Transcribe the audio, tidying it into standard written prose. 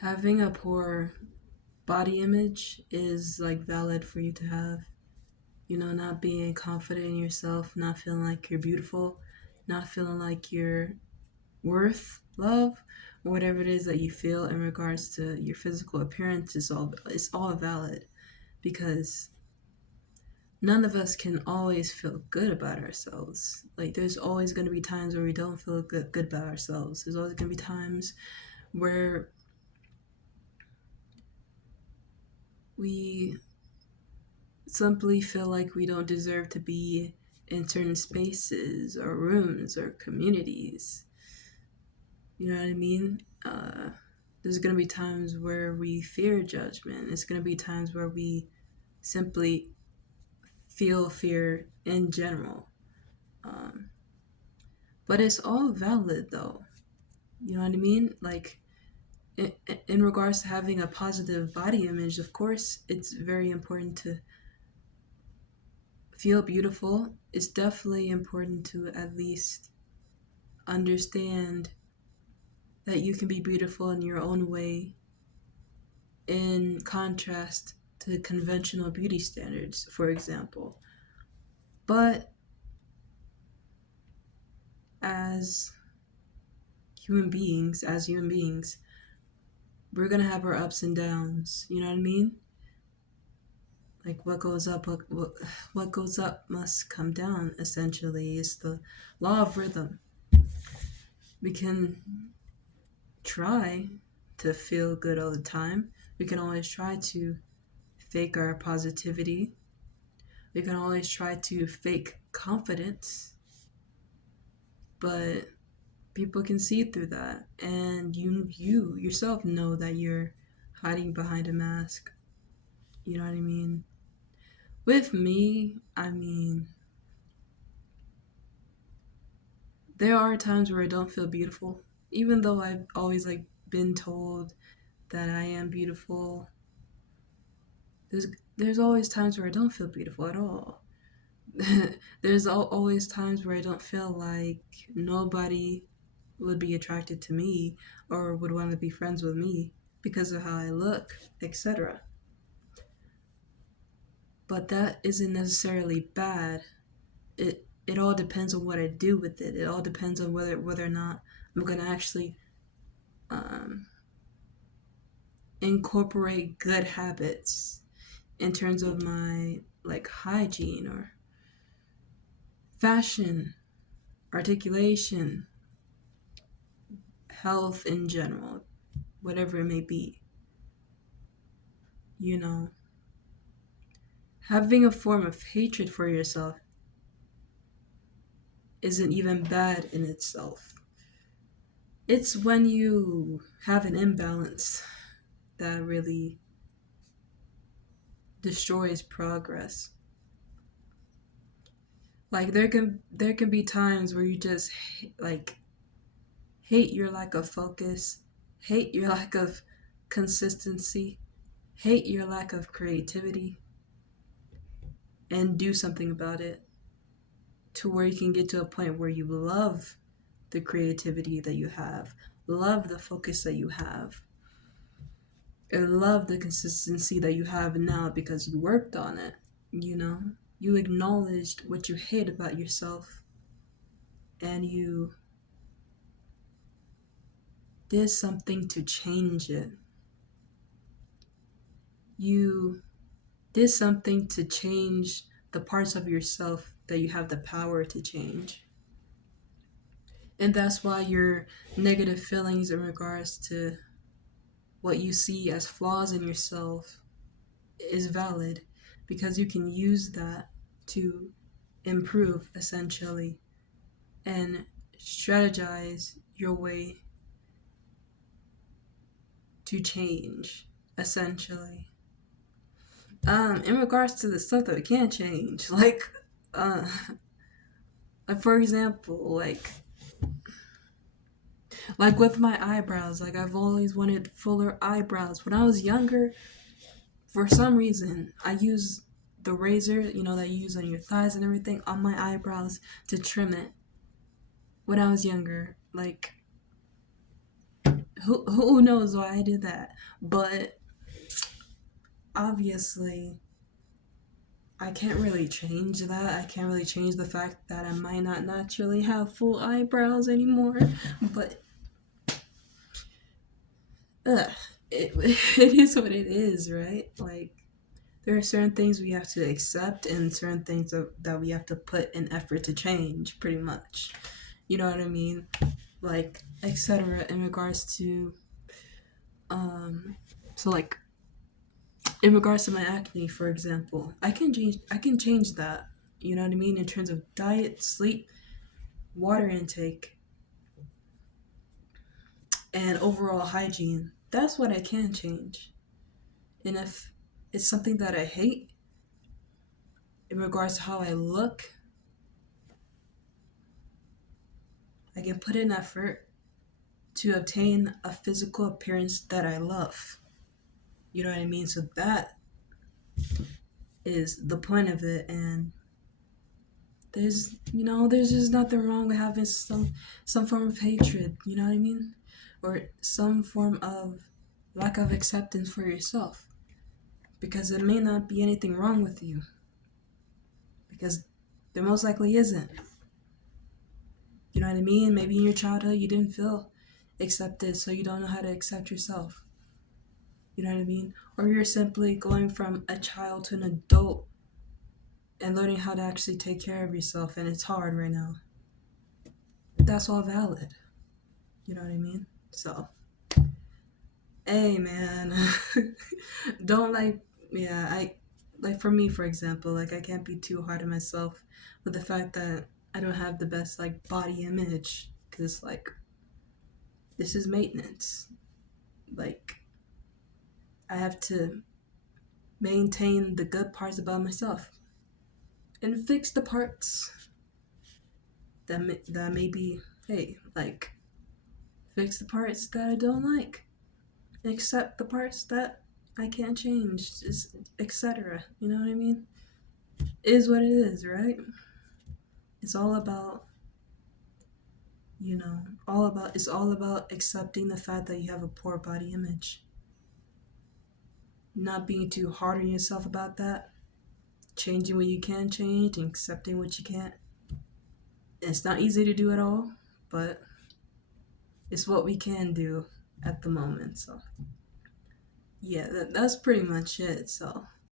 Having a poor body image is like valid for you to have. Not being confident in yourself, not feeling like you're beautiful, not feeling like you're worth love, or whatever it is that you feel in regards to your physical appearance is all it's all valid, because none of us can always feel good about ourselves. Like there's always going to be times where we don't feel good about ourselves. There's always going to be times where we simply feel like we don't deserve to be in certain spaces or rooms or communities. You know what I mean? There's going to be times where we fear judgment. It's going to be times where we simply feel fear in general. Um, but it's all valid though. You know what I mean? Like, in regards to having a positive body image, of course, it's very important to feel beautiful. It's definitely important to at least understand that you can be beautiful in your own way, in contrast to conventional beauty standards, for example. But as as human beings, we're gonna have our ups and downs. You know what I mean? Like what goes up must come down. Essentially, is the law of rhythm. We can try to feel good all the time. We can always try to fake our positivity. We can always try to fake confidence, but people can see through that, and you yourself know that you're hiding behind a mask. You know what I mean? With me, I mean, there are times where I don't feel beautiful, even though I've always like been told that I am beautiful. There's there's always times where I don't feel beautiful at all. There's always times where I don't feel like nobody would be attracted to me or would want to be friends with me because of how I look, etc. But that isn't necessarily bad. It all depends on what I do with it. It all depends on whether or not I'm gonna actually um, incorporate good habits in terms of my like hygiene or fashion, articulation, health in general, whatever it may be. You know, having a form of hatred for yourself isn't even bad in itself. It's when you have an imbalance that really destroys progress. Like there can be times where you just like hate your lack of focus, hate your lack of consistency, hate your lack of creativity, and do something about it, to where you can get to a point where you love the creativity that you have, love the focus that you have, and love the consistency that you have now because you worked on it. You know, you acknowledged what you hate about yourself, and you did something to change it. You did something to change the parts of yourself that you have the power to change. And that's why your negative feelings in regards to what you see as flaws in yourself is valid, because you can use that to improve essentially and strategize your way to change essentially. In regards to the stuff that we can't change, uh for example, like with my eyebrows, like I've always wanted fuller eyebrows. When I was younger, for some reason, I used the razor, that you use on your thighs and everything, on my eyebrows to trim it when I was younger. Like, Who knows why I did that? But obviously, I can't really change that. I can't really change the fact that I might not naturally have full eyebrows anymore. But ugh, it, it is what it is, right? Like, there are certain things we have to accept and certain things that we have to put in effort to change, pretty much. You know what I mean? Like, etc. In regards to, um, so like, in regards to my acne, for example, I can change that. You know what I mean? In terms of diet, sleep, water intake, and overall hygiene. That's what I can change. And if it's something that I hate in regards to how I look, I can put in effort to obtain a physical appearance that I love. You know what I mean? So that is the point of it. And there's just nothing wrong with having some form of hatred, you know what I mean? Or some form of lack of acceptance for yourself. Because it may not be anything wrong with you. Because there most likely isn't. You know what I mean? Maybe in your childhood you didn't feel accepted, so you don't know how to accept yourself. You know what I mean? Or you're simply going from a child to an adult and learning how to actually take care of yourself, and it's hard right now. That's all valid. You know what I mean? So, hey man, don't yeah, like for me, for example, like I can't be too hard on myself with the fact that I don't have the best like body image, because like this is maintenance. Like, I have to maintain the good parts about myself and fix the parts that maybe, hey, like, fix the parts that I don't like, accept the parts that I can't change, just etc. You know what I mean? It is what it is, right? It's all about, it's all about accepting the fact that you have a poor body image, not being too hard on yourself about that, changing what you can change and accepting what you can't. It's not easy to do at all, but it's what we can do at the moment. So yeah, that's pretty much it. So